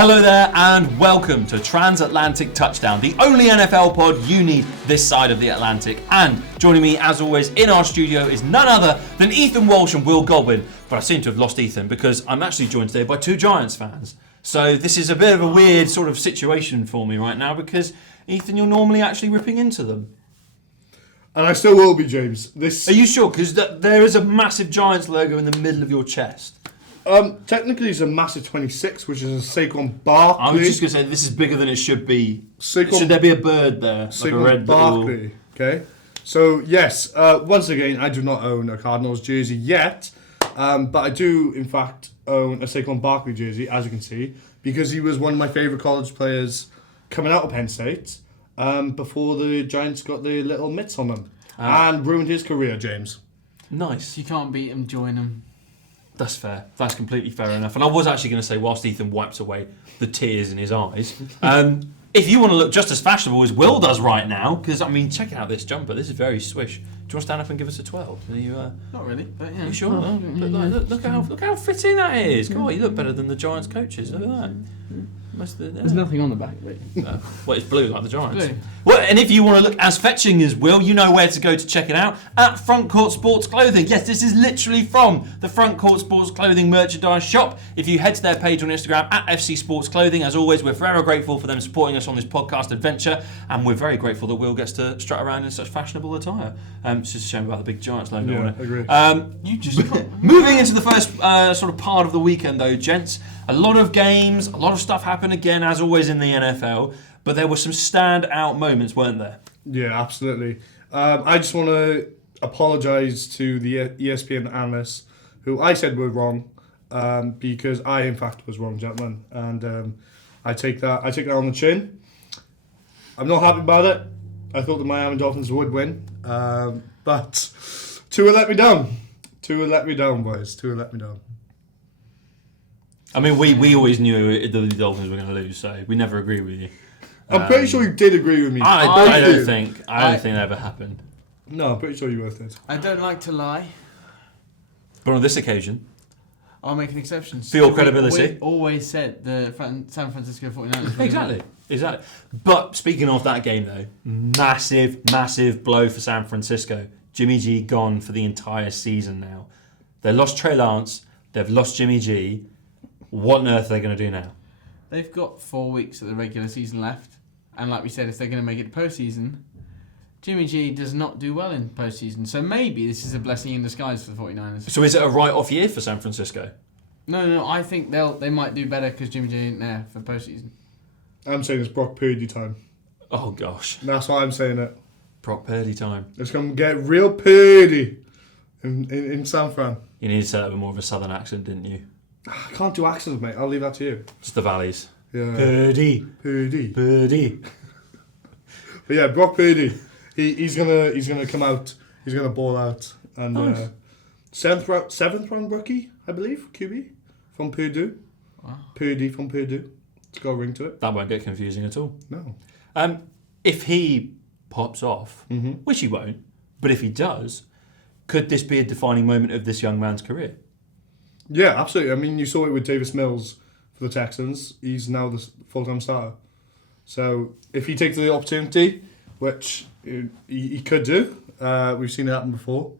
Hello there and welcome to Transatlantic Touchdown, the only NFL pod you need this side of the Atlantic. And joining me as always in our studio is none other than Ethan Walsh and Will Godwin. But I seem to have lost Ethan because I'm actually joined today by two Giants fans. So this is a bit of a weird sort of situation for me right now because Ethan, you're normally actually ripping into them. And I still will be, James. Are you sure? Because there is a massive Giants logo in the middle of your chest. Technically it's a massive 26, which is a Saquon Barkley. I was just going to say, this is bigger than it should be. Should there be a bird there? Saquon like a red Barkley. Okay. So, yes, once again, I do not own a Cardinals jersey yet. But I do, in fact, own a Saquon Barkley jersey, as you can see, because he was one of my favourite college players coming out of Penn State before the Giants got the little mitts on him and ruined his career, James. Nice. If you can't beat him, join him. That's fair. That's completely fair enough. And I was actually going to say, whilst Ethan wipes away the tears in his eyes, if you want to look just as fashionable as Will does right now, because, I mean, check out this jumper. This is very swish. Do you want to stand up and give us a 12? Are you, Not really, but yeah. Are you sure? Look how fitting that is. God, you look better than the Giants coaches. Look at that. There's nothing on the back of it. Well, it's blue like the Giants. Blue. Well, and if you want to look as fetching as Will, you know where to go to check it out at Front Court Sports Clothing. Yes, this is literally from the Front Court Sports Clothing merchandise shop. If you head to their page on Instagram at FC Sports Clothing, as always, we're forever grateful for them supporting us on this podcast adventure, and we're very grateful that Will gets to strut around in such fashionable attire. It's just a shame about the big Giants logo on it. I agree. Moving into the first sort of part of the weekend, though, gents. A lot of games, a lot of stuff happened again, as always in the NFL, but there were some standout moments, weren't there? Yeah, absolutely. I just want to apologise to the ESPN analysts who I said were wrong, because I, in fact, was wrong, gentlemen. And I take that on the chin. I'm not happy about it. I thought the Miami Dolphins would win, but Tua let me down. Tua let me down, boys. Tua let me down. I mean, we always knew the Dolphins were going to lose, so we never agree with you. I'm pretty sure you did agree with me. I don't think that ever happened. No, I'm pretty sure you both did. I don't like to lie. But on this occasion, I'll make an exception. for your credibility. We always said the San Francisco 49ers. Exactly. But speaking of that game, though, massive blow for San Francisco. Jimmy G gone for the entire season now. They lost Trey Lance. They've lost Jimmy G. What on earth are they going to do now? They've got 4 weeks of the regular season left. And like we said, if they're going to make it postseason, Jimmy G does not do well in postseason. So maybe this is a blessing in disguise for the 49ers. So is it a write-off year for San Francisco? No, I think they might do better because Jimmy G ain't there for postseason. I'm saying it's Brock Purdy time. Oh, gosh. That's why I'm saying it. Brock Purdy time. It's going to get real Purdy in San Fran. You need to say that with more of a southern accent, didn't you? I can't do accents, mate. I'll leave that to you. Just the valleys. Yeah. Purdy. But yeah, Brock Purdy. He's gonna come out. He's gonna ball out. And Nice. seventh round rookie, I believe, QB from Purdue. Wow. Purdy from Purdue. It's got a ring to it. That won't get confusing at all. No. If he pops off, which he won't, but if he does, could this be a defining moment of this young man's career? Yeah, absolutely. I mean, you saw it with Davis Mills for the Texans. He's now the full-time starter. So if he takes the opportunity, which he could do, we've seen it happen before.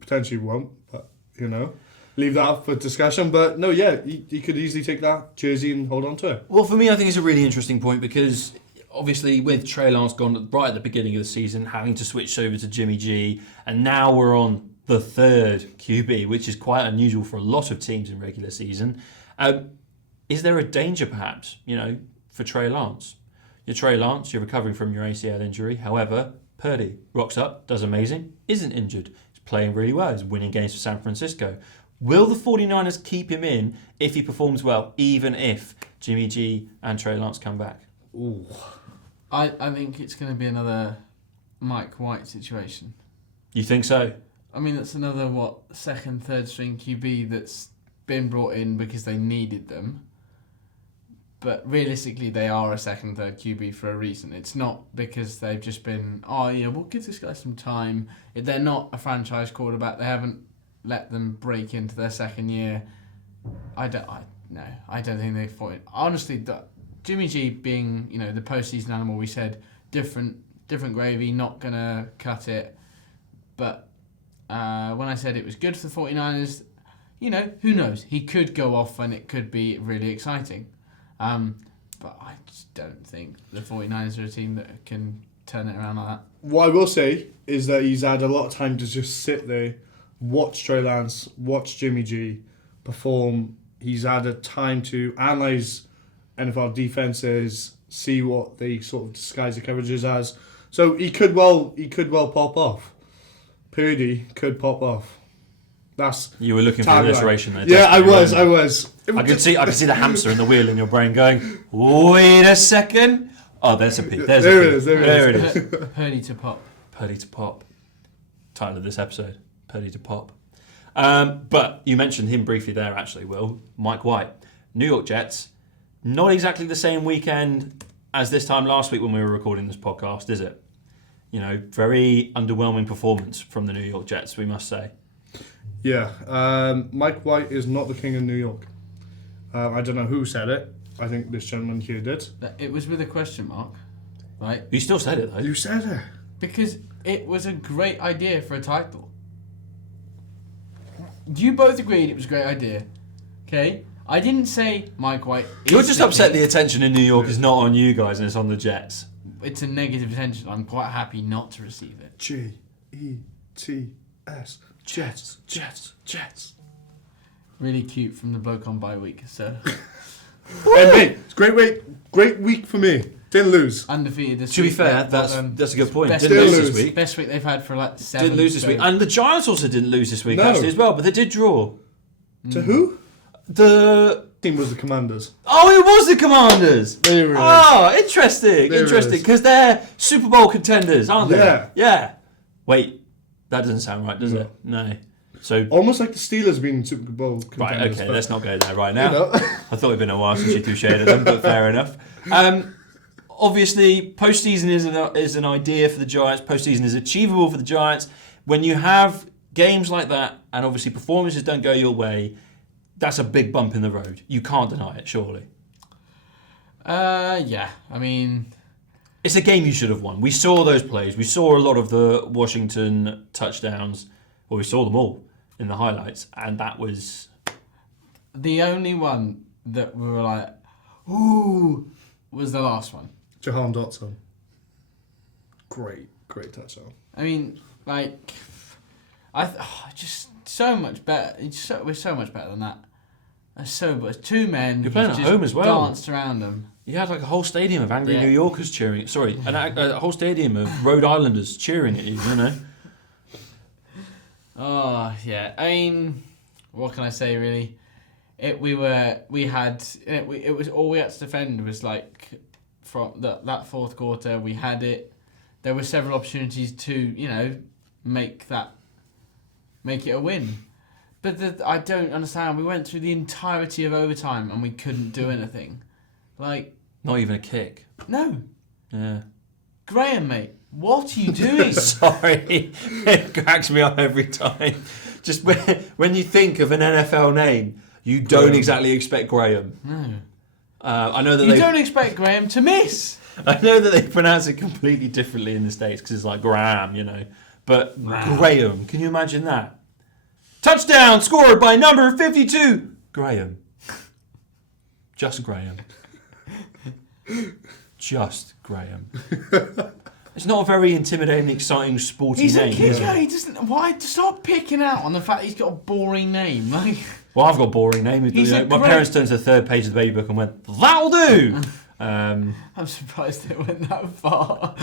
Potentially won't, but leave that up for discussion. But no, yeah, he could easily take that jersey and hold on to it. Well, for me, I think it's a really interesting point because obviously with Trey Lance gone right at the beginning of the season, having to switch over to Jimmy G, and now we're on the third QB, which is quite unusual for a lot of teams in regular season. Is there a danger, perhaps, for Trey Lance? You're Trey Lance, you're recovering from your ACL injury. However, Purdy rocks up, does amazing, isn't injured. He's playing really well. He's winning games for San Francisco. Will the 49ers keep him in if he performs well, even if Jimmy G and Trey Lance come back? Ooh. I think it's going to be another Mike White situation. You think so? I mean, that's another, second, third string QB that's been brought in because they needed them. But realistically, they are a second, third QB for a reason. It's not because they've just been, we'll give this guy some time. They're not a franchise quarterback. They haven't let them break into their second year. no, I don't think they fought it. Honestly, Jimmy G being, the postseason animal, we said different gravy, not going to cut it. But when I said it was good for the 49ers, who knows? He could go off and it could be really exciting. But I just don't think the 49ers are a team that can turn it around like that. What I will say is that he's had a lot of time to just sit there, watch Trey Lance, watch Jimmy G perform. He's had a time to analyse NFL defenses, see what they sort of disguise the coverages as. So he could well pop off. Purdy could pop off. You were looking for alliteration there. Yeah, I was. I could see the hamster in the wheel in your brain going, wait a second. Oh, there's a P. There it is. Purdy to pop. Purdy to pop. Title of this episode, Purdy to pop. But you mentioned him briefly there, actually, Will. Mike White. New York Jets. Not exactly the same weekend as this time last week when we were recording this podcast, is it? Very underwhelming performance from the New York Jets, we must say. Yeah. Mike White is not the king of New York. I don't know who said it. I think this gentleman here did. It was with a question mark, right? You still said it, though. You said it. Because it was a great idea for a title. You both agreed it was a great idea. Okay? I didn't say Mike White. You're just upset the attention in New York is not on you guys and it's on the Jets. It's a negative attention. I'm quite happy not to receive it. G-E-T-S. Jets. Really cute from the bloke on bye week. So Hey mate, it's great week for me. Didn't lose. Undefeated this To week. be fair, that's a good point. Best Didn't lose lose. this week. Best week they've had for like 7. Didn't lose this week. And the Giants also didn't lose this week, No. actually, as well, but they did draw. To who? The Team was the Commanders. Oh, it was the Commanders. There it is. Oh, interesting. There it Interesting. is. Because they're Super Bowl contenders, aren't they? Yeah. Yeah. Wait, that doesn't sound right, does it? No. So, Almost like the Steelers being Super Bowl contenders. right, okay, but, let's not go there right now. You know. I thought it'd been a while since you two shared them, but fair enough. Obviously, postseason is an idea for the Giants. Postseason is achievable for the Giants. When you have games like that, and obviously performances don't go your way, that's a big bump in the road. You can't deny it, surely. Yeah. I mean, It's a game you should have won. We saw those plays. We saw a lot of the Washington touchdowns. Well, we saw them all in the highlights, and that was... the only one that we were like, ooh, was the last one. Jahan Dotson. Great touchdown. I mean, like, just so much better. We're so much better than that. So much. Two men. You're playing who at just home as well. Danced around them. You had like a whole stadium of angry Yeah. New Yorkers cheering. Sorry, a whole stadium of Rhode Islanders cheering at you, you know? Oh yeah. I mean, what can I say really? It was all we had to defend was like from that fourth quarter. We had it. There were several opportunities to make it a win. But I don't understand. We went through the entirety of overtime and we couldn't do anything. Like, Not even a kick. no. Yeah. Graham, mate, what are you doing? Sorry, it cracks me up every time. Just when you think of an NFL name, you don't exactly expect Graham. No. I know that You don't expect Graham to miss. I know that they pronounce it completely differently in the States because it's like Graham, But Graham, can you imagine that? Touchdown scored by number 52, Graham. Just Graham. Just Graham. It's not a very intimidating, exciting, sporty He's name, a is kicker. it? He doesn't. Why stop picking out on the fact that he's got a boring name? Like, Well, I've got a boring name. He's a My great- parents turned to the third page of the baby book and went, "That'll do." I'm surprised it went that far.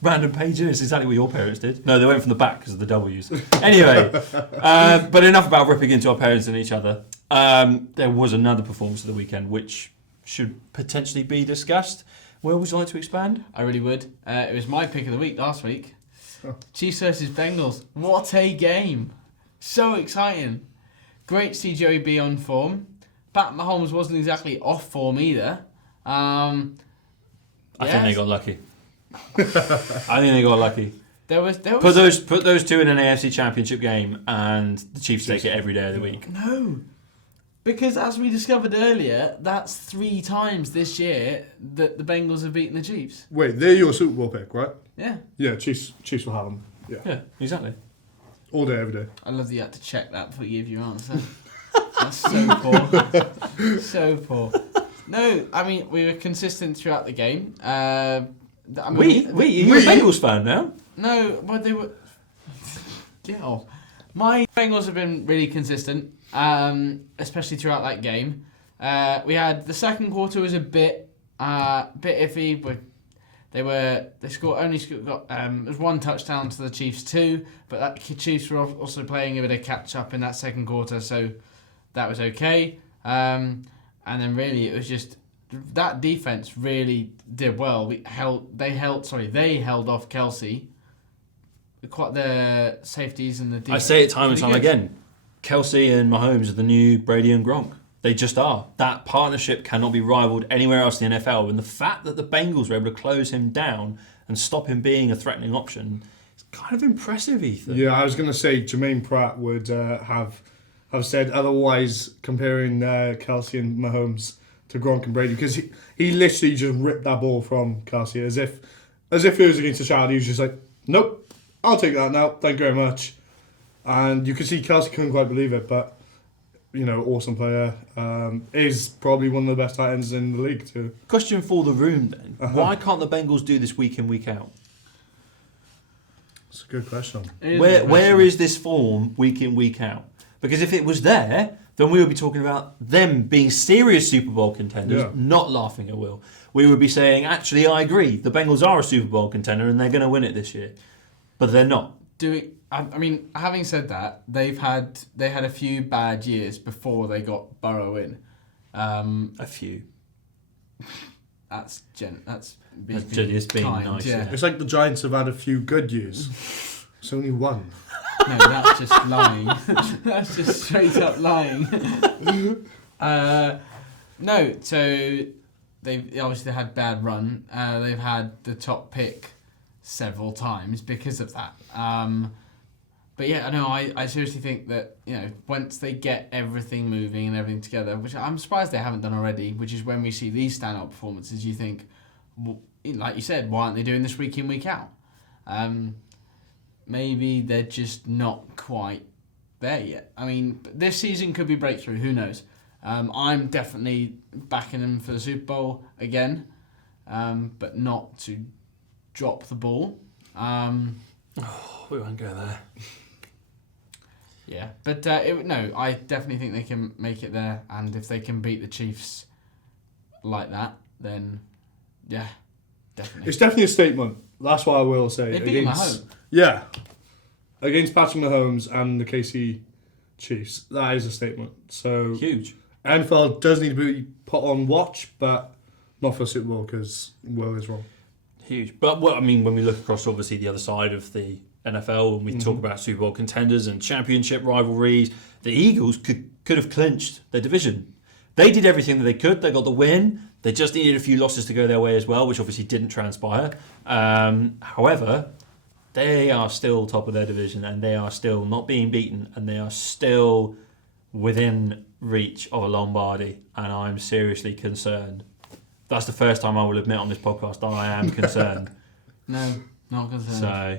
Random pages. It's exactly what your parents did. No, they went from the back because of the W's. Anyway, but enough about ripping into our parents and each other. There was another performance of the weekend which should potentially be discussed. Where would you like to expand? I really would. It was my pick of the week last week. Chiefs versus Bengals. What a game! So exciting. Great to see Joey B on form. Pat Mahomes wasn't exactly off form either. I think they got lucky. I think they got lucky. There was Put those two in an AFC Championship game, and the Chiefs take it every day of the week. No. Because as we discovered earlier, that's 3 times this year that the Bengals have beaten the Chiefs. Wait, they're your Super Bowl pick, right? Yeah. Yeah, Chiefs will have them. Yeah. Yeah, exactly. All day, every day. I love that you had to check that before you give your answer. That's so poor. So poor. No, I mean, we were consistent throughout the game. You're a Bengals fan now? No, but they were... Yeah. My Bengals have been really consistent, especially throughout that game. We had the second quarter was a bit iffy, but there was 1 touchdown to the Chiefs 2, but that Chiefs were also playing a bit of catch up in that second quarter, so that was okay. And then really it was just that defense really did well. They held off Kelsey. Quite the safeties and the defense. I say it time and time again. Kelsey and Mahomes are the new Brady and Gronk. They just are. That partnership cannot be rivaled anywhere else in the NFL. And the fact that the Bengals were able to close him down and stop him being a threatening option is kind of impressive, Ethan. Yeah, I was going to say Jermaine Pratt would have said otherwise, comparing Kelsey and Mahomes to Gronk and Brady, because he literally just ripped that ball from Kelsey as if it was against a child. He was just like, nope. I'll take that now. Thank you very much. And you could see Kelsey couldn't quite believe it, but awesome player. Is probably one of the best tight ends in the league too. Question for the room then: Why can't the Bengals do this week in, week out? That's a good question. Where is this form week in, week out? Because if it was there, then we would be talking about them being serious Super Bowl contenders, not laughing at Will. We would be saying, actually, I agree. The Bengals are a Super Bowl contender and they're going to win it this year. But they're not. I mean, having said that, they had a few bad years before they got Burrow in. A few. That's being kind, nice. Yeah. It's like the Giants have had a few good years. It's only one. No, that's just lying. That's just straight up lying. No, so they've obviously had bad run. They've had the top pick several times because of that. But yeah, no, I seriously think that once they get everything moving and everything together, which I'm surprised they haven't done already, which is when we see these standout performances, you think, well, like you said, why aren't they doing this week in, week out? Maybe they're just not quite there yet. I mean, this season could be breakthrough. Who knows? I'm definitely backing them for the Super Bowl again, but not to drop the ball. We won't go there. Yeah, but I definitely think they can make it there, and if they can beat the Chiefs like that, then yeah, definitely. It's definitely a statement. That's what I will say. They beat them at home. Yeah, against Patrick Mahomes and the KC Chiefs, that is a statement. So huge. NFL does need to be put on watch, but not for Super Bowl because Will is wrong. Huge. But when we look across obviously the other side of the NFL and we talk about Super Bowl contenders and championship rivalries, the Eagles could have clinched their division. They did everything that they could. They got the win. They just needed a few losses to go their way as well, which obviously didn't transpire. However, they are still top of their division and they are still not being beaten and they are still within reach of a Lombardi, and I'm seriously concerned. That's the first time I will admit on this podcast that I am concerned. No, not concerned. So,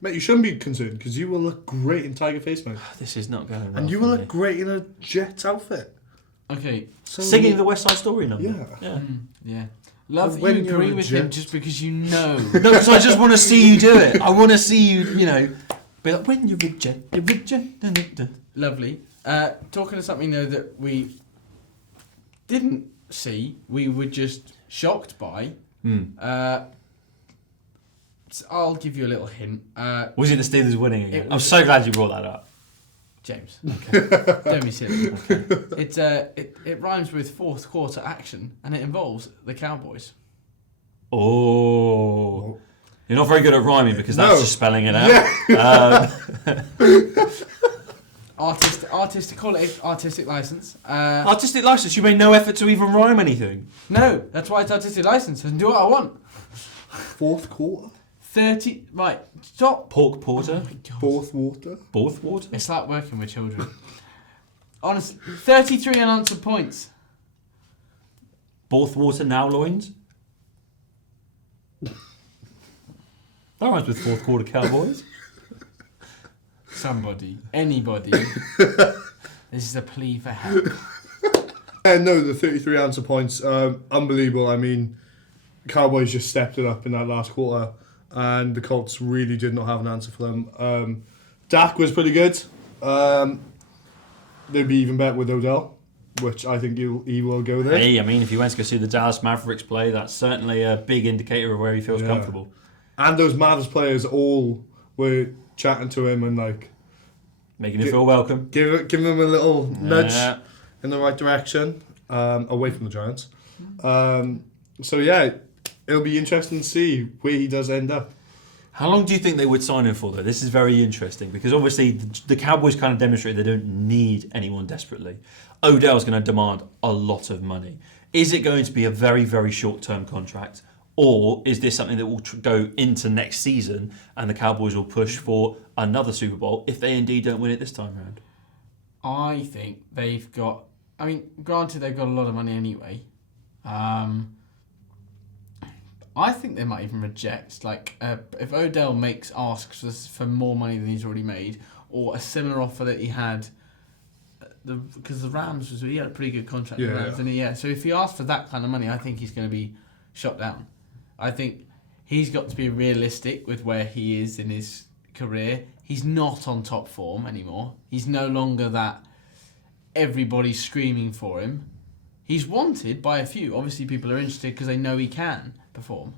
mate, you shouldn't be concerned because you will look great in tiger face, mate. This is not going well. And you will look great in a Jets outfit. Okay. So singing the West Side Story number. Yeah. Yeah. Love When you you're agree a with Jet. him just because you know. No, because I just want to see you do it. I want to see you, be like, when you're with Jet, you're with Jet. Dun, dun, dun. Lovely. Talking to something though that we didn't see, we were just shocked by. I'll give you a little hint. Was it the Steelers winning again? It I'm was- so glad you brought that up. James. Okay. Don't be silly. Okay. It rhymes with fourth quarter action and it involves the Cowboys. Oh. You're not very good at rhyming because that's No. just spelling it out. Artistic license. Artistic license, you made no effort to even rhyme anything. No, that's why it's artistic license. I can do what I want. Fourth quarter? 30. Right, stop. Pork porter, Oh my God. Fourth water? fourth water. It's like working with children. Honestly, 33 unanswered points. Borthwater now loins. That rhymes with fourth quarter Cowboys. Somebody, anybody. This is a plea for help. No, the 33 answer points, unbelievable. I mean, Cowboys just stepped it up in that last quarter, and the Colts really did not have an answer for them. Dak was pretty good. They'd be even better with Odell, which I think he will go there. Hey, I mean, if he went to go see the Dallas Mavericks play, that's certainly a big indicator of where he feels comfortable. And those Mavs players all were chatting to him and like making him feel welcome. Give him a little nudge in the right direction, away from the Giants. So yeah, it'll be interesting to see where he does end up. How long do you think they would sign him for, though? This is very interesting because obviously the Cowboys kind of demonstrate they don't need anyone desperately. Odell's going to demand a lot of money. Is it going to be a very, very short-term contract, or is this something that will go into next season and the Cowboys will push for another Super Bowl if they indeed don't win it this time around? I think they've got... I mean, granted, they've got a lot of money anyway. I think they might even reject, if Odell asks for more money than he's already made, or a similar offer that he had, because the Rams he had a pretty good contract with the Rams, didn't he? Yeah. So if he asks for that kind of money, I think he's going to be shot down. I think he's got to be realistic with where he is in his career. He's not on top form anymore. He's no longer that everybody's screaming for him. He's wanted by a few. Obviously, people are interested because they know he can perform.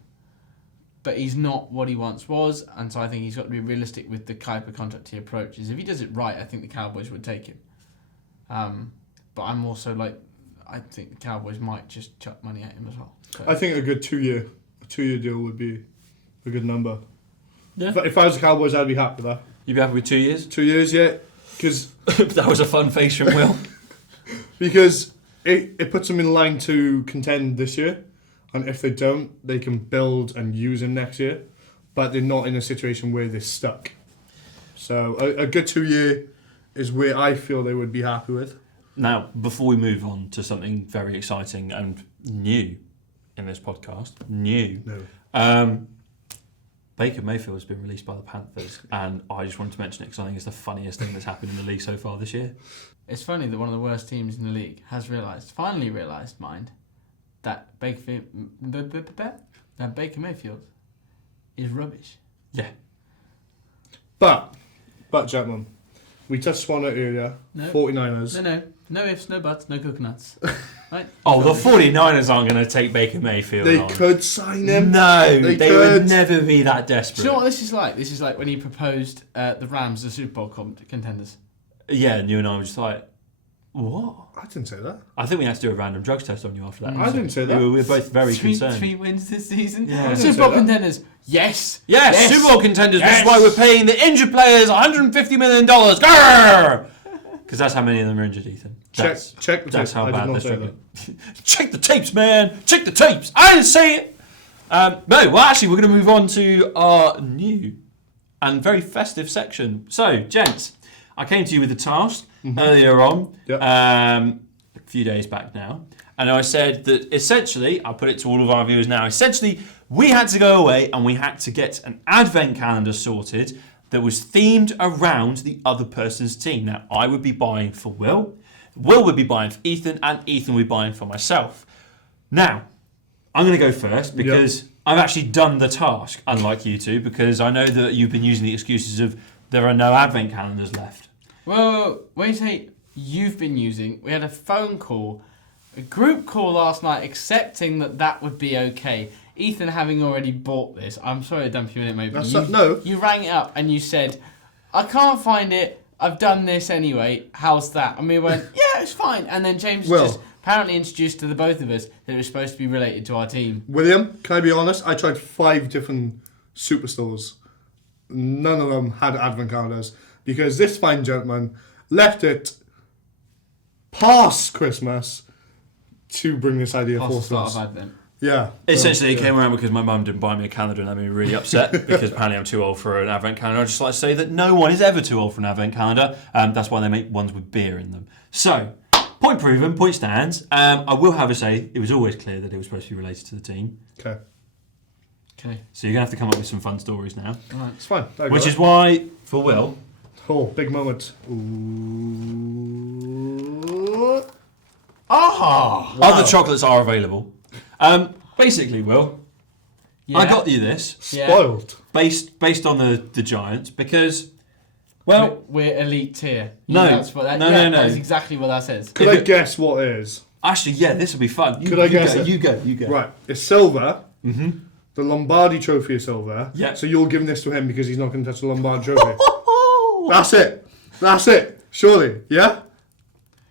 But he's not what he once was, and so I think he's got to be realistic with the type of contract he approaches. If he does it right, I think the Cowboys would take him. But I'm also I think the Cowboys might just chuck money at him as well. So. I think a good two-year deal would be a good number. Yeah. If I was the Cowboys, I'd be happy with that. You'd be happy with 2 years? 2 years, yeah. Because that was a fun face from Will. Because it puts them in line to contend this year, and if they don't, they can build and use him next year, but they're not in a situation where they're stuck. So a good 2 year is where I feel they would be happy with. Now, before we move on to something very exciting and new in this podcast, Baker Mayfield has been released by the Panthers, and I just wanted to mention it because I think it's the funniest thing that's happened in the league so far this year. It's funny that one of the worst teams in the league has finally realised, that Baker Mayfield is rubbish. Yeah. But gentlemen, we touched on it earlier. No. 49ers. No ifs, no buts, no coconuts. Right? Oh, the 49ers aren't going to take Baker Mayfield They on. could sign him. No, they would could. never be that desperate. Do you know what this is like? This is like when he proposed the Rams as Super Bowl contenders. Yeah, and you and I were just like, what? I didn't say that. I think we had to do a random drugs test on you after that. I didn't say that. We were both very concerned. 3 wins this season. Yeah. Super Bowl contenders. Yes. Yes, Super Bowl contenders, which Yes. is why we're paying the injured players $150 million. Because that's how many of them are injured, Ethan. Check the That's tapes. how I did bad not they're say struggling. Check the tapes, man. Check the tapes. I didn't say it. No, well, actually, we're going to move on to our new and very festive section. So, gents, I came to you with a task earlier on, a few days back now, and I said that essentially, I'll put it to all of our viewers now, essentially, we had to go away and we had to get an advent calendar sorted that was themed around the other person's team. Now, I would be buying for Will would be buying for Ethan, and Ethan would be buying for myself. Now, I'm going to go first because I've actually done the task, unlike you two, because I know that you've been using the excuses of there are no advent calendars left. Well, when you say you've been using, we had a phone call, a group call last night accepting that would be okay. Ethan having already bought this, I'm sorry to dump you in it, mate. No. You rang it up and you said, I can't find it. I've done this anyway. How's that? And we went, yeah, it's fine. And then James just apparently introduced to the both of us that it was supposed to be related to our team. William, can I be honest? I tried 5 different superstores. None of them had advent calendars because this fine gentleman left it past Christmas to bring this idea forth to us. Advent. Yeah. Essentially, it yeah. came around because my mum didn't buy me a calendar and that made me really upset because apparently I'm too old for an advent calendar. I'd just like to say that no one is ever too old for an advent calendar. That's why they make ones with beer in them. So, point proven, point stands. I will have to say, it was always clear that it was supposed to be related to the team. Okay. Okay. So you're going to have to come up with some fun stories now. Right. It's fine. Which is why, for Will... Oh, big moment. Ooh. Ah! Wow. Other chocolates are available. Basically, Will, Yeah. I got you this Spoiled. based on the Giants because, well, we're elite tier. No. That's what that, No. That's exactly what that says. Could I guess what it is? actually, yeah, this will be fun. Could I guess it? You go. Right. It's silver. Mm-hmm. The Lombardi Trophy is silver. Yeah. So you're giving this to him because he's not going to touch the Lombardi Trophy. That's it. Surely. Yeah?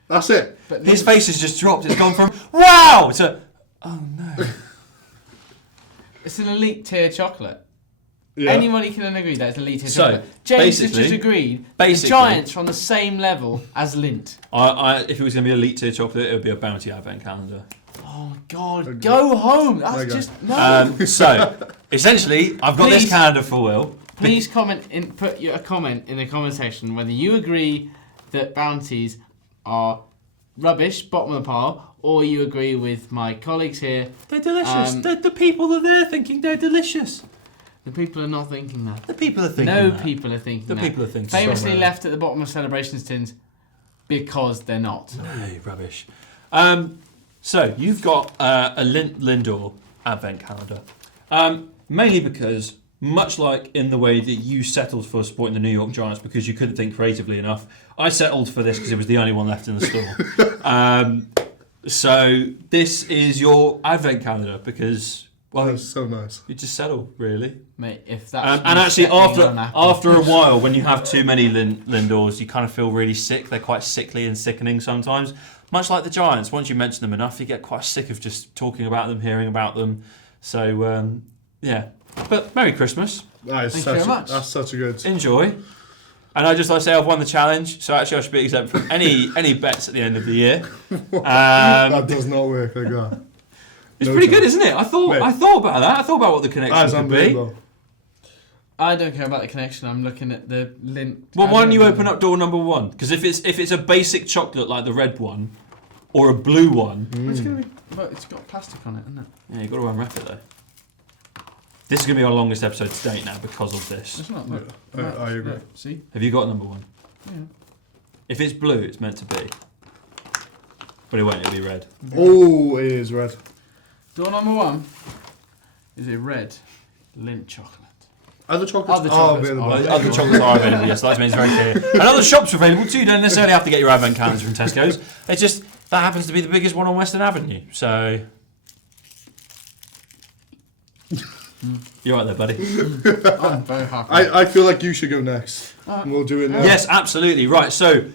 That's it. But His face has just dropped. It's gone from wow to oh no. it's an elite tier chocolate. Yeah. Anybody can agree that it's elite tier So, chocolate. James has basically- just agreed the basically- Giants are on the same level as Lindt. If it was going to be elite tier chocolate, it would be a Bounty Advent calendar. Oh my God! Go home. That's Okay. just no. So, essentially, I've got this Please. calendar for Will. Please put a comment in the comment section whether you agree that bounties are rubbish, bottom of the pile, or you agree with my colleagues here. They're delicious. Um, the people are there thinking they're delicious. The people are not thinking that. The people are thinking No that. people are thinking The that. people are thinking Famously so. left at the bottom of celebrations tins because they're not. Hey, rubbish. So you've got a Lindor Advent calendar, mainly because, much like in the way that you settled for supporting the New York Giants because you couldn't think creatively enough, I settled for this because it was the only one left in the store. So this is your Advent calendar because, well, That's so nice. you just settle really. Mate, if that's And actually, setting on that- after a while, when you have too many Lindors, you kind of feel really sick. They're quite sickly and sickening sometimes. Much like the Giants, once you mention them enough, you get quite sick of just talking about them, hearing about them. So, yeah. But Merry Christmas. That is Thank you very much. That's such a good. Enjoy. And I just like to say I've won the challenge, so actually I should be exempt from any bets at the end of the year. That does not work like that. It's No pretty chance. good, isn't it? I thought Mate. about that. I thought about what the That connection is could be. unbelievable. I don't care about the connection. I'm looking at the Lindt. Well, why don't you open up door number one? Because if it's a basic chocolate like the red one, or a blue one, It's gonna be. Well, it's got plastic on it, isn't it? yeah, you've got to unwrap it though. This is going to be our longest episode to date now because of this. It's not. Look, Look, I agree. look, see? Have you got number one? Yeah. If it's blue, it's meant to be. But it won't, it'll be red. Oh, it is red. Door number one is a red Lindt chocolate. Other chocolates? Other chocolates available. are Other chocolates are available, yes, that means very clear. And other shops are available too, you don't necessarily have to get your advent calendars from Tesco's. It's just, that happens to be the biggest one on Western Avenue, so... You're right there, buddy. I'm very happy. I feel like you should go next. And we'll do it now. Yes, absolutely. Right, so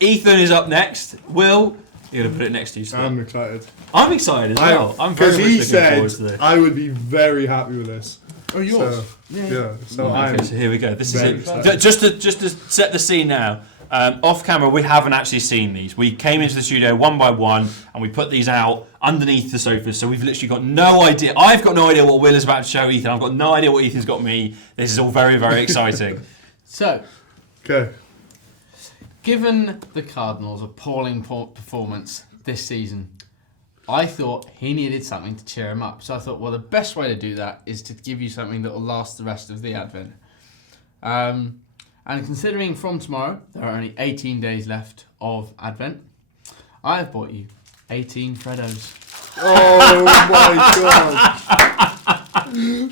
Ethan is up next. Will, you're going to put it next to you, I'm Steve. excited. I'm excited as well. I'm very Because much he looking said forward to this. I would be very happy with this. Oh, yours? So, Yeah. So I'm. Okay, so here we go. This is very it. excited. Just to set the scene now. Off camera, we haven't actually seen these. We came into the studio one by one, and we put these out underneath the sofas. So we've literally got no idea. I've got no idea what Will is about to show Ethan. I've got no idea what Ethan's got me. This is all very, very exciting. So, Okay. given the Cardinals' appalling performance this season, I thought he needed something to cheer him up. So I thought, well, the best way to do that is to give you something that will last the rest of the Advent. And considering from tomorrow, there are only 18 days left of Advent, I have bought you 18 Freddos. Oh my god.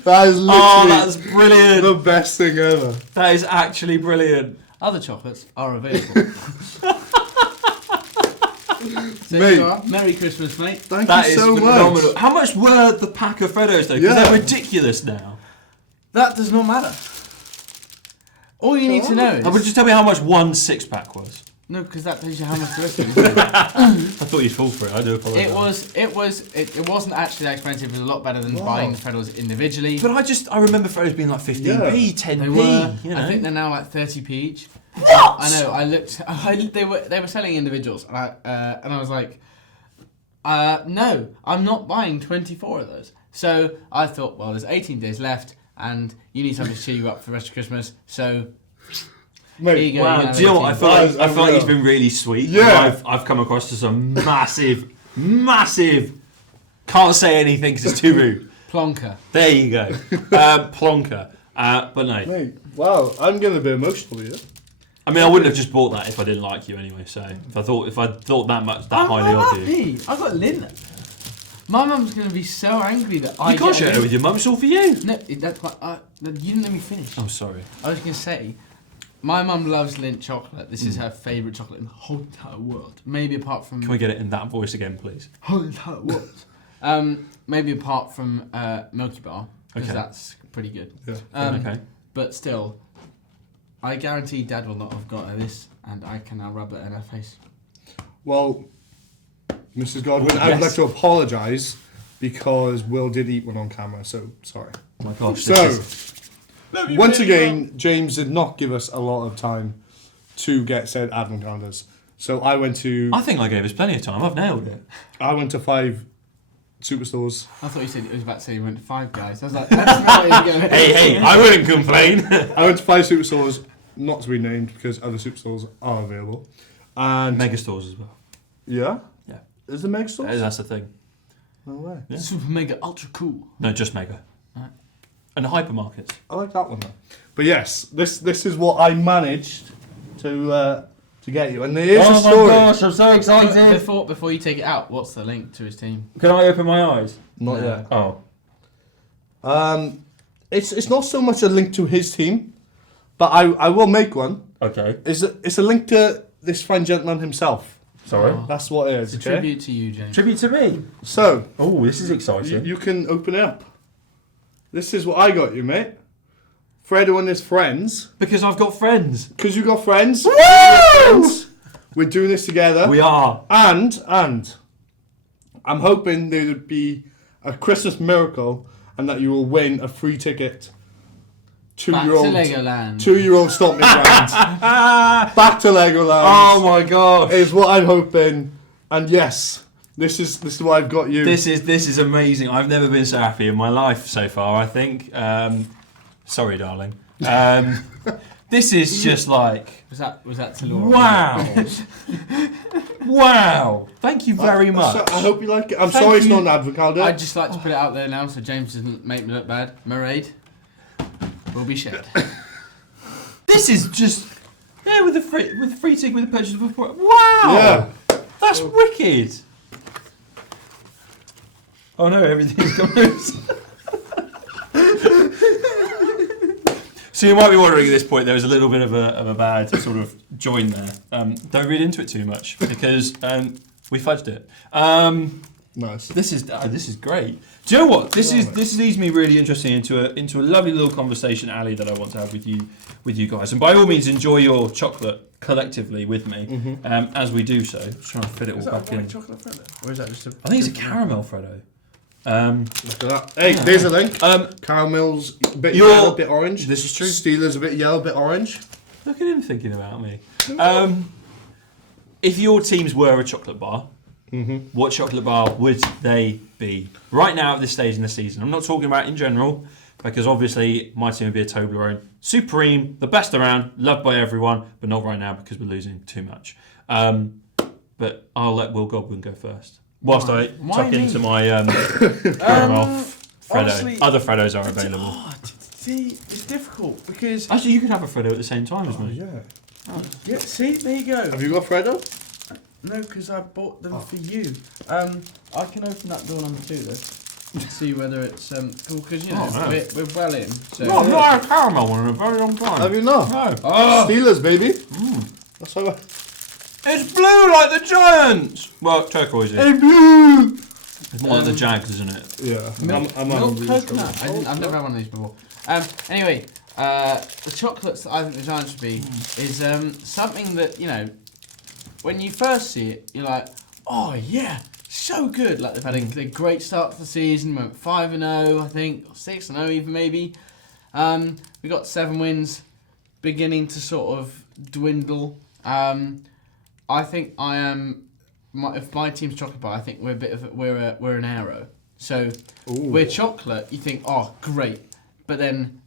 That is Oh, literally that's brilliant. the best thing ever. That is actually brilliant. Other chocolates are available. So Mate. you are. Merry Christmas, mate. Thank That you is so phenomenal. much. How much were the pack of Freddos though? Because Yeah. they're ridiculous now. That does not matter. All you need to know is... Would you tell me how much one 6-pack was? No, because that tells you how much the rest of it is. I thought you'd fall for it. I do apologise. It wasn't actually that expensive. It was a lot better than buying the Freddos individually. But I remember Freddos being like 15p, 10p. They were. You know. I think they're now like 30p each. What? I know. I looked. They were selling individuals, and I was like, No, I'm not buying 24 of those. So I thought, well, there's 18 days left, and you need something to cheer you up for the rest of Christmas. So Mate, here you go. Wow, do you know what? I feel like he's been really sweet. Yeah. I've come across to some massive, can't say anything because it's too rude. Plonker. There you go. Plonker. But no. Mate, wow, I'm getting a bit emotional here. I mean, I wouldn't have just bought that if I didn't like you anyway. So if I thought that highly of you, I got Lynn. My mum's going to be so angry that I you can't share it with your mum. It's all for you. No, that's quite. You didn't let me finish. I'm sorry. I was going to say, my mum loves Lindt chocolate. This is her favourite chocolate in the whole entire world. Maybe apart from. Can we get it in that voice again, please? Whole entire world. Maybe apart from Milky Bar, because that's pretty good. Yeah. Okay. But still, I guarantee Dad will not have got her this, and I can now rub it in her face. Well, Mrs. Godwin, I would like to apologise because Will did eat one on camera, so sorry. Oh my gosh. So, once again, James did not give us a lot of time to get said advent calendars. So I went to I think I gave us plenty of time. I've nailed it. 5 superstores. I thought you said it was about to say you went to Five Guys. I was like, that's not what you're going to Hey, I wouldn't complain. I went to 5 superstores, not to be named because other superstores are available. And Mega stores as well. yeah? Yeah. Is there mega stores? That's the thing. No way. Yeah. Super mega ultra cool. No, just Mega. Right. And the hypermarkets. I like that one though. But yes, this is what I managed to get you. And there is a story. I'm so excited. Before you take it out, what's the link to his team? Can I open my eyes? Not No. yet. Oh. It's not so much a link to his team, but I will make one. Okay. It's a link to this fine gentleman himself. Sorry. Oh. That's what it is. It's a Okay? tribute to you, James. Tribute to me. So Oh, this is exciting. you can open it up. This is what I got you, mate. Fredo and his friends. Because I've got friends. Because you got friends. Woo! Friends. We're doing this together. We are. And I'm hoping there would be a Christmas miracle and that you will win a free ticket to Back your to old Legoland. 2-year-old Stop Me Ground. Back to Legoland. Oh my gosh. Is what I'm hoping. And yes, this is what I've got you. This is amazing. I've never been so happy in my life so far, I think. Sorry, darling. This is just like Was that to Laura? wow. Wow. Thank you very much. So I hope you like it. I'm Thank sorry it's you. not an advert calendar. I'd just like to put it out there now so James doesn't make me look bad. Maraid will be shared. This is just with the free ticket with the purchase of a wow. Yeah. That's wicked. Oh no, everything's gone loose. So you might be wondering at this point there was a little bit of a bad sort of join there. Don't read into it too much because we fudged it. Nice. This is great. Do you know what? This leads me really interesting into a lovely little conversation, Ali, that I want to have with you guys. And by all means, enjoy your chocolate collectively with me as we do so. Just trying to fit it all back in. chocolate Freddo? Or is that just a... I think it's a caramel Freddo. Look at that. Hey, there's a link. Caramel's a bit You're- yellow, a bit orange. This is true. Steelers a bit yellow, a bit orange. Look at him thinking about me. If your teams were a chocolate bar, what chocolate bar would they be? Right now at this stage in the season. I'm not talking about in general, because obviously my team would be a Toblerone. Supreme, the best around, loved by everyone, but not right now because we're losing too much. But I'll let Will Godwin go first. Whilst I tuck into my caramel Freddo. honestly- Other Freddos are available. See, it's difficult because... Actually, you could have a Freddo at the same time as me. Yeah. Yeah, see, there you go. Have you got Fredo? No, because I bought them for you. I can open that door number 2 though. To see whether it's cool, because you know, Oh, no. we're well in. So. No, I've not had a caramel one in a very long time. Have you not? No. Oh! Steelers, baby. That's how It's blue like the Giants! Well, turquoise. Hey, blue! It's more like the Jags, isn't it? Yeah. Milk, I'm milk on blue coconut. chocolate. I've never had one of these before. Anyway, the chocolates that I think the Giants should be is something that, you know, when you first see it, you're like, oh yeah, so good. Like they've had a great start to the season, went 5-0, I think, or 6-0 even maybe. We got 7 wins, beginning to sort of dwindle. I think I am if my team's chocolate bar, I think we're a bit of we're an arrow. So Ooh. we're chocolate. You think, oh, great, but then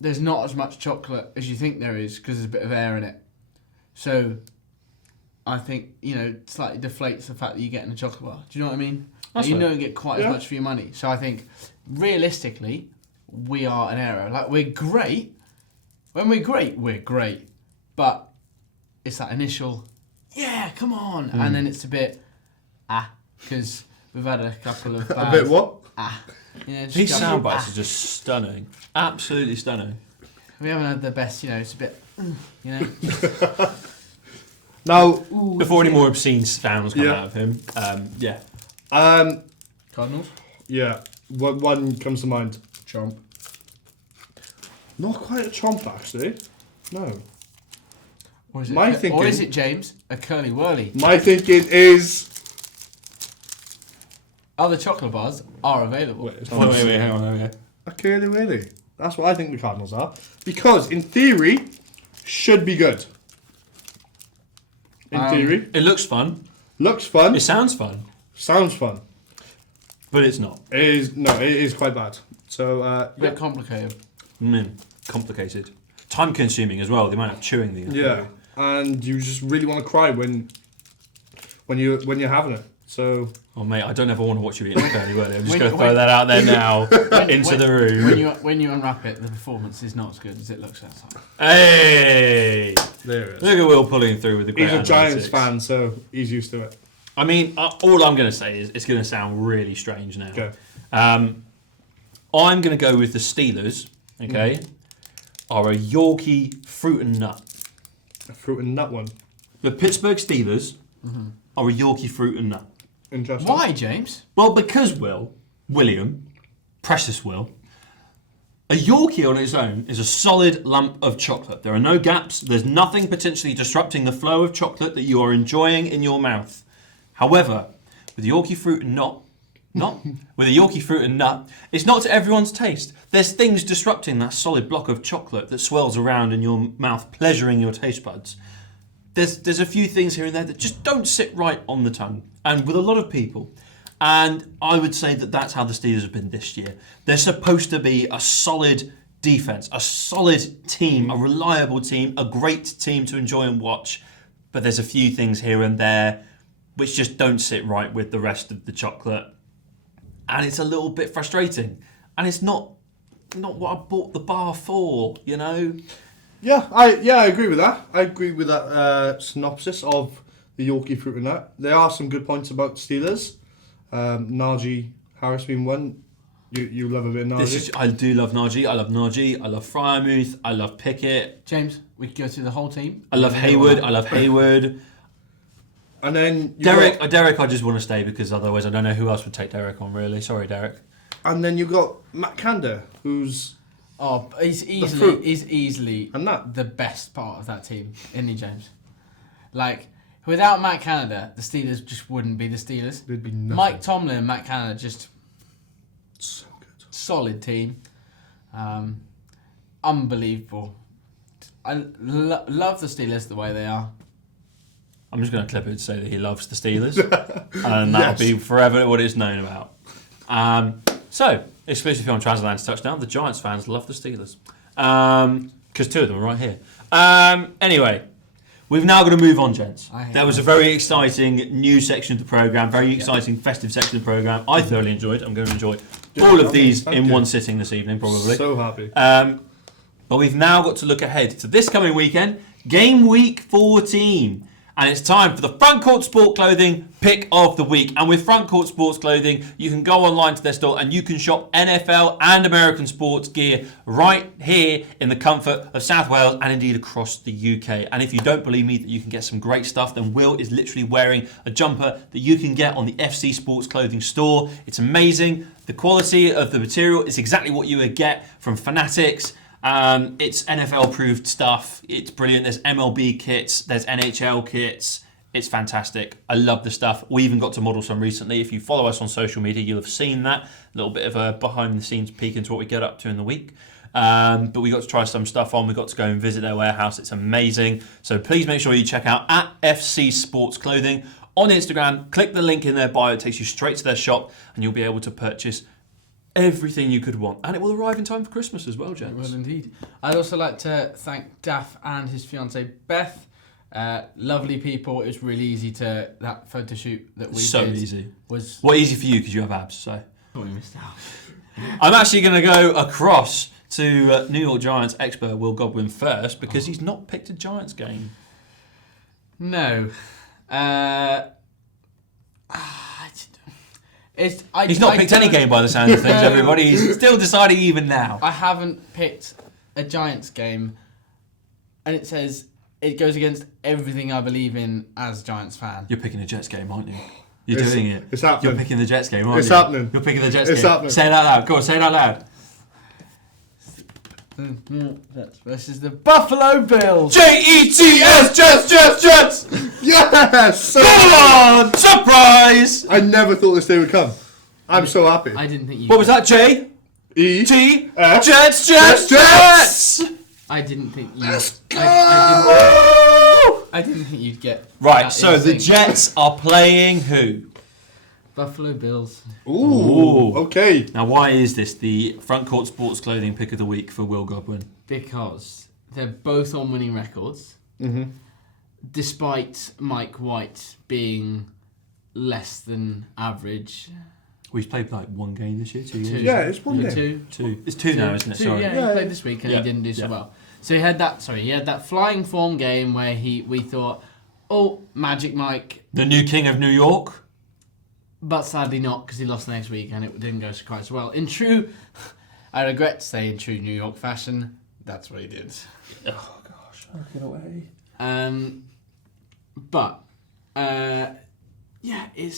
there's not as much chocolate as you think there is because there's a bit of air in it. So I think slightly deflates the fact that you're getting a chocolate bar. Do you know what I mean? That's You fair. don't get quite as much for your money. So I think realistically, we are an arrow. Like we're great. When we're great, but it's that initial, yeah, come on, and then it's a bit, because we've had a couple of bad, A bit what? Just These going, sound bites are just stunning. Absolutely stunning. We haven't had the best, it's a bit, Now, Ooh, Before any more obscene sounds come Yeah. out of him, yeah. Cardinals. Yeah, one comes to mind. Chomp. Not quite a chomp, actually. No. Or is it? My thinking- Or is it James? A curly whirly. My thinking is. Other chocolate bars are available. Wait, Hang on. a curly willy. That's what I think the Cardinals are. Because, in theory, should be good. In theory. It looks fun. Looks fun. It sounds fun, Sounds fun. but it's not. It is quite bad. So, A bit complicated. Complicated. Time consuming as well, the amount of chewing the yeah. And you just really want to cry when you're having it. So, Oh mate, I don't ever want to watch you eat a curly whirly. I'm just When- going to throw when- that out there now into the room. When you unwrap it, the performance is not as good as it looks outside. Hey! there it is. Look at Will pulling through with the great He's a Giants analytics. fan, so he's used to it. I mean, all I'm going to say is it's going to sound really strange now. Okay. I'm going to go with the Steelers, okay, are a Yorkie fruit and nut. A fruit and nut one. The Pittsburgh Steelers are a Yorkie fruit and nut. Interesting. Why, James? Well, because William, precious Will, a Yorkie on its own is a solid lump of chocolate. There are no gaps. There's nothing potentially disrupting the flow of chocolate that you are enjoying in your mouth. However, with Yorkie fruit and with a Yorkie fruit and nut, it's not to everyone's taste. There's things disrupting that solid block of chocolate that swirls around in your mouth, pleasuring your taste buds. There's a few things here and there that just don't sit right on the tongue, and with a lot of people. And I would say that that's how the Steelers have been this year. They're supposed to be a solid defense, a solid team, a reliable team, a great team to enjoy and watch. But there's a few things here and there which just don't sit right with the rest of the chocolate. And it's a little bit frustrating. And it's not what I bought the bar for, you know? Yeah, I agree with that. I agree with that synopsis of the Yorkie fruit and nut. There are some good points about Steelers. Najee Harris being one. You love a bit of Najee. I do love Najee. I love Najee. I love Fryermuth. I love Pickett. James, we could go through the whole team. I love Hayward. I love Hayward. And then you Derek, got, Derek, I just want to stay because otherwise I don't know who else would take Derek on. Really, sorry, Derek. and then you got Matt Canada, who's Oh, he's fruit. easily And that. the best part of that team, isn't he, James? Like, without Matt Canada, the Steelers just wouldn't be the Steelers. there'd be nothing. Mike Tomlin and Matt Canada, just So good. solid team. Unbelievable. I love the Steelers the way they are. I'm just going to clip it to say that he loves the Steelers, and that'll Yes. be forever what it's known about. So, exclusively on Transatlantic Touchdown, the Giants fans love the Steelers because two of them are right here. Anyway, we've now got to move on, gents. That was a very exciting new section of the program, very exciting festive section of the program. I thoroughly enjoyed. I'm going to enjoy all of these Thank in you. one sitting this evening, probably. So happy. But we've now got to look ahead to this coming weekend, game week 14. And it's time for the Front Court Sport Clothing Pick of the Week. And with Front Court Sports Clothing, you can go online to their store and you can shop NFL and American sports gear right here in the comfort of South Wales and indeed across the UK. And if you don't believe me that you can get some great stuff, then Will is literally wearing a jumper that you can get on the FC Sports Clothing store. It's amazing. The quality of the material is exactly what you would get from Fanatics. It's NFL-approved stuff. It's brilliant. There's MLB kits. There's NHL kits. It's fantastic. I love the stuff. We even got to model some recently. If you follow us on social media, you'll have seen that. A little bit of a behind-the-scenes peek into what we get up to in the week. But we got to try some stuff on. We got to go and visit their warehouse. It's amazing. So please make sure you check out at FC Sports Clothing on Instagram. Click the link in their bio. It takes you straight to their shop, and you'll be able to purchase everything you could want. And it will arrive in time for Christmas as well, gents. Well, indeed. I'd also like to thank Daff and his fiancée Beth. Lovely people. It was really easy that photo shoot that we So did. easy. Was Well, easy for you because you have abs, so. we missed out. I'm actually going to go across to New York Giants expert Will Godwin first because he's not picked a Giants game. No. He's not picked any game by the sound of things, everybody. He's still deciding even now. I haven't picked a Giants game, and it says it goes against everything I believe in as a Giants fan. You're picking a Jets game, aren't you? You're doing it. It's happening. You're picking the Jets game, aren't It's you? happening. You're picking the Jets It's game. happening. Say it out loud. Go on, say it out loud. Versus the Buffalo Bills. Jets, Jets! Yes! Come on! Surprise! I never thought this day would come. I'm so happy. I didn't think you. What was that, J? E. T? F. Jets! Jets! I didn't think you. Let's go! I didn't think you'd get. Right, that so the instinct. Jets are playing who? Buffalo Bills. Ooh, okay. Now, why is this the front court sports clothing pick of the week for Will Godwin? Because they're both on winning records, despite Mike White being less than average. We've played like one game this year, 2 years. Two. Yeah, it's one game. Two. It's two now, isn't it? Two, Sorry. yeah, Yeah. he played this week and Yeah. he didn't do so Yeah. well. So he had that flying form game where we thought, oh, Magic Mike, The new king of New York. but sadly not because he lost the next week and it didn't go quite so well. In true, I regret to say in true New York fashion, that's what he did. Oh gosh, get away. But yeah, it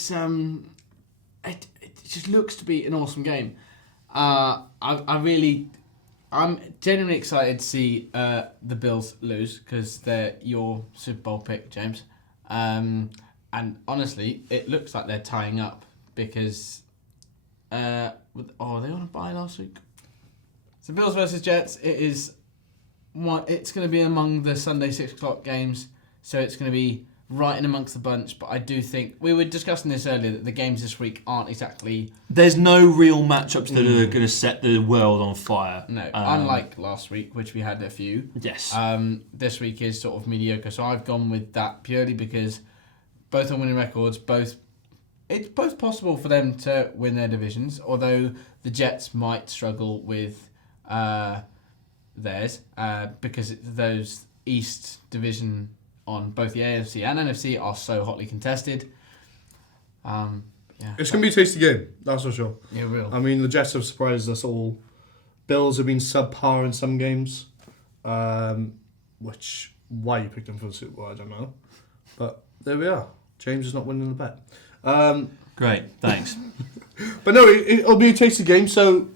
just looks to be an awesome game. I'm genuinely excited to see the Bills lose because they're your Super Bowl pick, James. And honestly, it looks like they're tying up because are they on a bye last week? So Bills versus Jets. It's going to be among the Sunday 6:00 games, so it's going to be right in amongst the bunch. But I do think we were discussing this earlier that the games this week aren't exactly. There's no real matchups that are going to set the world on fire. No, unlike last week, which we had a few. Yes. This week is sort of mediocre, so I've gone with that purely because both are winning records. It's both possible for them to win their divisions, although the Jets might struggle with theirs because those East division on both the AFC and NFC are so hotly contested. Yeah, It's going to be a tasty game, that's for sure. it will. I mean, the Jets have surprised us all. Bills have been subpar in some games, which, why you picked them for the Super Bowl, I don't know. But there we are. James is not winning the bet. Great, thanks. But no, it'll be a tasty game, so...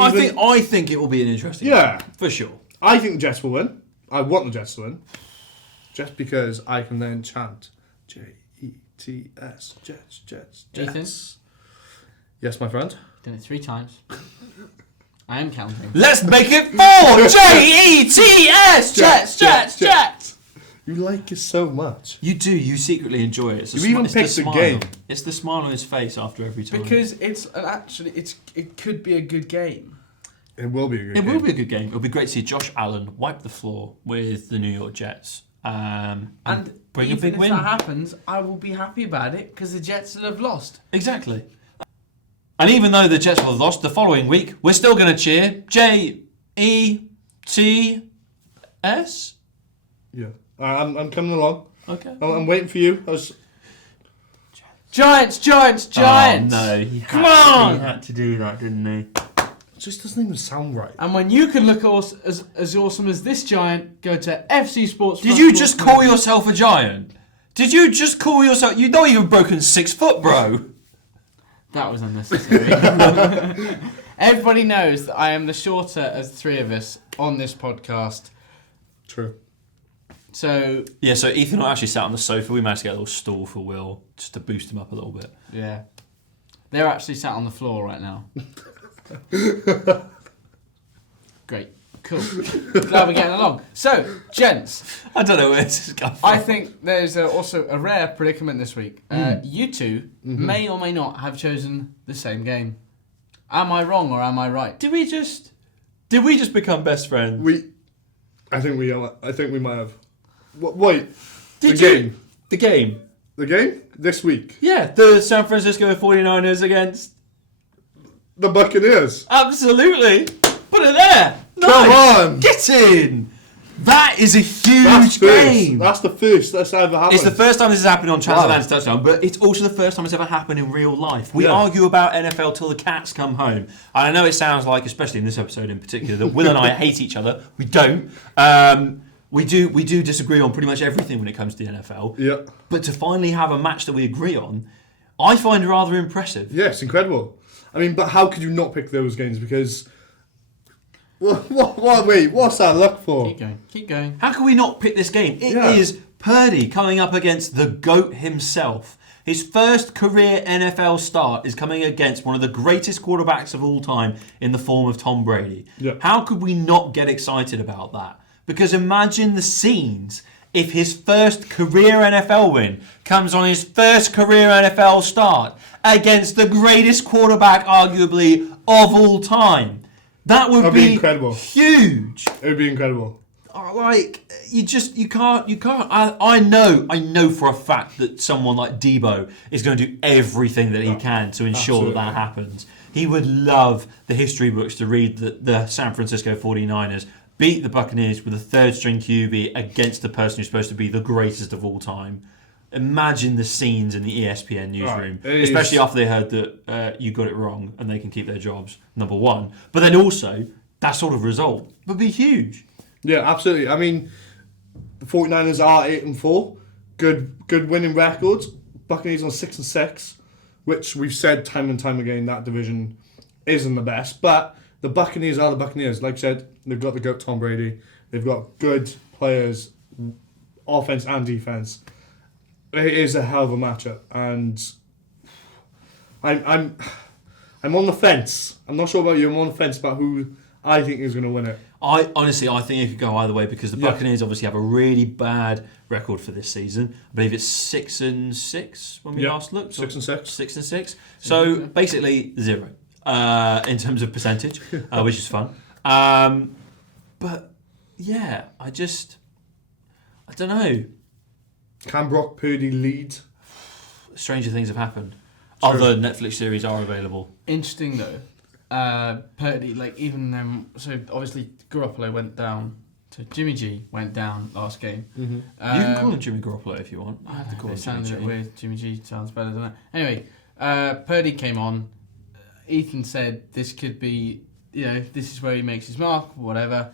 I think it will be an interesting Yeah. game, for sure. I think the Jets will win. I want the Jets to win. Just because I can then chant Jets, Jets, Jets. Ethan? Yes, my friend? Done it 3 times. I am counting. Let's make it 4! Jets! Jets! You like it so much. You do. You secretly enjoy it. It's You even it's picked the smile. game. It's the smile on his face after every time. Because it could be a good game. It will be a good It game. will be a good game. It'll be great to see Josh Allen wipe the floor with the New York Jets and bring a even big if win. that happens, I will be happy about it because the Jets will have lost. Exactly. And even though the Jets will have lost the following week, we're still going to cheer Jets. Yeah. I'm coming along. Okay. I'm waiting for you. Giants! Oh, no. Come on! He had to do that, didn't he? It just doesn't even sound right. And when you can look as awesome as this giant, go to FC Sports. Did you just call yourself a giant? Did you just call yourself... You've not even broken 6 foot, bro. That was unnecessary. Everybody knows that I am the shorter of the 3 of us on this podcast. True. So... Yeah, so Ethan and I actually sat on the sofa. We managed to get a little stool for Will just to boost him up a little bit. Yeah. They're actually sat on the floor right now. Great. Cool. Glad we're getting along. So, gents, I don't know where this is going from. I think there's also a rare predicament this week. You two may or may not have chosen the same game. Am I wrong or am I right? Did we just become best friends? I think we might have. Wait. The game. The game this week. Yeah, the San Francisco 49ers against... The Buccaneers. Absolutely. Put it there. Come Nice. on. Get in. That is a huge game. That's the first that's ever happened. It's the first time this has happened on Transatlantic Touchdown, but it's also the first time it's ever happened in real life. We argue about NFL till the cats come home. And I know it sounds like, especially in this episode in particular, that Will and I hate each other. We don't. We do disagree on pretty much everything when it comes to the NFL. Yeah. But to finally have a match that we agree on, I find rather impressive. Yes, incredible. I mean, but how could you not pick those games? Because... Wait, what's that look for? Keep going. How can we not pick this game? It is Purdy coming up against the GOAT himself. His first career NFL start is coming against one of the greatest quarterbacks of all time in the form of Tom Brady. Yeah. How could we not get excited about that? Because imagine the scenes if his first career NFL win comes on his first career NFL start against the greatest quarterback, arguably, of all time. That would be incredible. Huge. It would be incredible. Like, you can't. I know for a fact that someone like Debo is going to do everything that he can to ensure that happens. He would love the history books to read that the San Francisco 49ers beat the Buccaneers with a third-string QB against the person who's supposed to be the greatest of all time. Imagine the scenes in the ESPN newsroom, especially after they heard that you got it wrong and they can keep their jobs, number one. But then also, that sort of result would be huge. Yeah, absolutely. I mean, the 49ers are 8-4. Good winning records. Buccaneers on 6-6, which we've said time and time again that division isn't the best. But the Buccaneers are the Buccaneers. Like I said, they've got the GOAT Tom Brady. They've got good players, offense and defense. It is a hell of a matchup, and I'm on the fence. I'm not sure about you. I'm on the fence about who I think is going to win it. I think it could go either way because the Buccaneers obviously have a really bad record for this season. I believe it's 6-6 when we last looked. 6-6. 6-6. So basically 0 in terms of percentage, which is fun. But yeah, I don't know. Can Brock Purdy lead? Stranger things have happened. Other Netflix series are available. Interesting though. Purdy, like even them. So obviously Garoppolo went down. So Jimmy G went down last game. Mm-hmm. You can call him Jimmy Garoppolo if you want. I have to call him Jimmy G. Sounds a bit weird. Jimmy G sounds better, doesn't it? Anyway, Purdy came on. Ethan said this could be, this is where he makes his mark, whatever.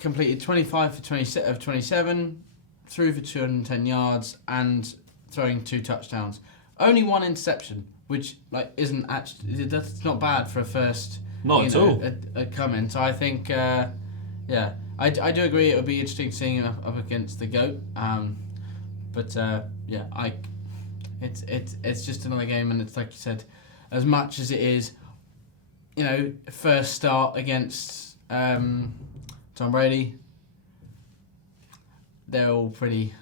Completed 25 of 27, threw for 210 yards and throwing 2 touchdowns. Only 1 interception, which isn't actually, that's not bad for a first. Not at all. A comment. So I think, I do agree. It would be interesting seeing him up against the GOAT. It's just another game, and it's like you said, as much as it is, first start against Tom Brady. They're all pretty,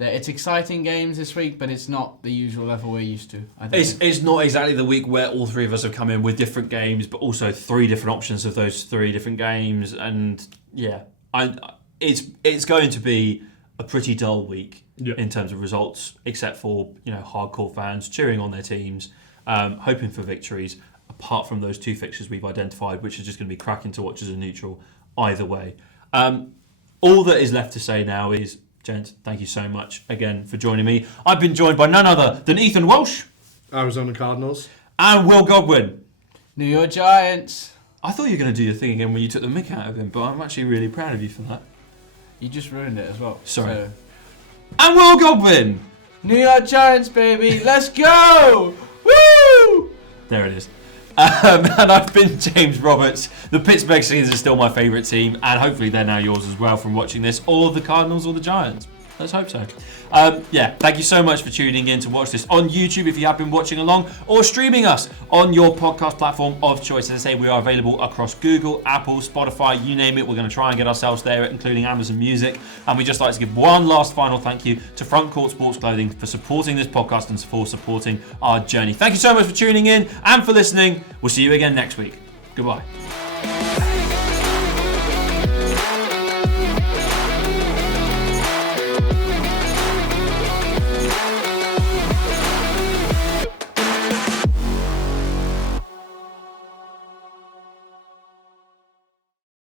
it's exciting games this week, but it's not the usual level we're used to. I think it's not exactly the week where all three of us have come in with different games, but also 3 different options of those 3 different games, and it's going to be a pretty dull week in terms of results, except for hardcore fans cheering on their teams, hoping for victories. Apart from those 2 fixtures we've identified, which are just going to be cracking to watch as a neutral, either way. All that is left to say now is, gents, thank you so much again for joining me. I've been joined by none other than Ethan Walsh, Arizona Cardinals, and Will Godwin, New York Giants. I thought you were going to do your thing again when you took the mick out of him, but I'm actually really proud of you for that. You just ruined it as well. Sorry. So. And Will Godwin, New York Giants, baby, let's go! Woo! There it is. And I've been James Roberts. The Pittsburgh Steelers are still my favourite team, and hopefully they're now yours as well from watching this, or the Cardinals or the Giants. Let's hope so. Thank you so much for tuning in to watch this on YouTube if you have been watching along, or streaming us on your podcast platform of choice. As I say, we are available across Google, Apple, Spotify, you name it. We're going to try and get ourselves there, including Amazon Music. And we'd just like to give one last final thank you to Front Court Sports Clothing for supporting this podcast and for supporting our journey. Thank you so much for tuning in and for listening. We'll see you again next week. Goodbye.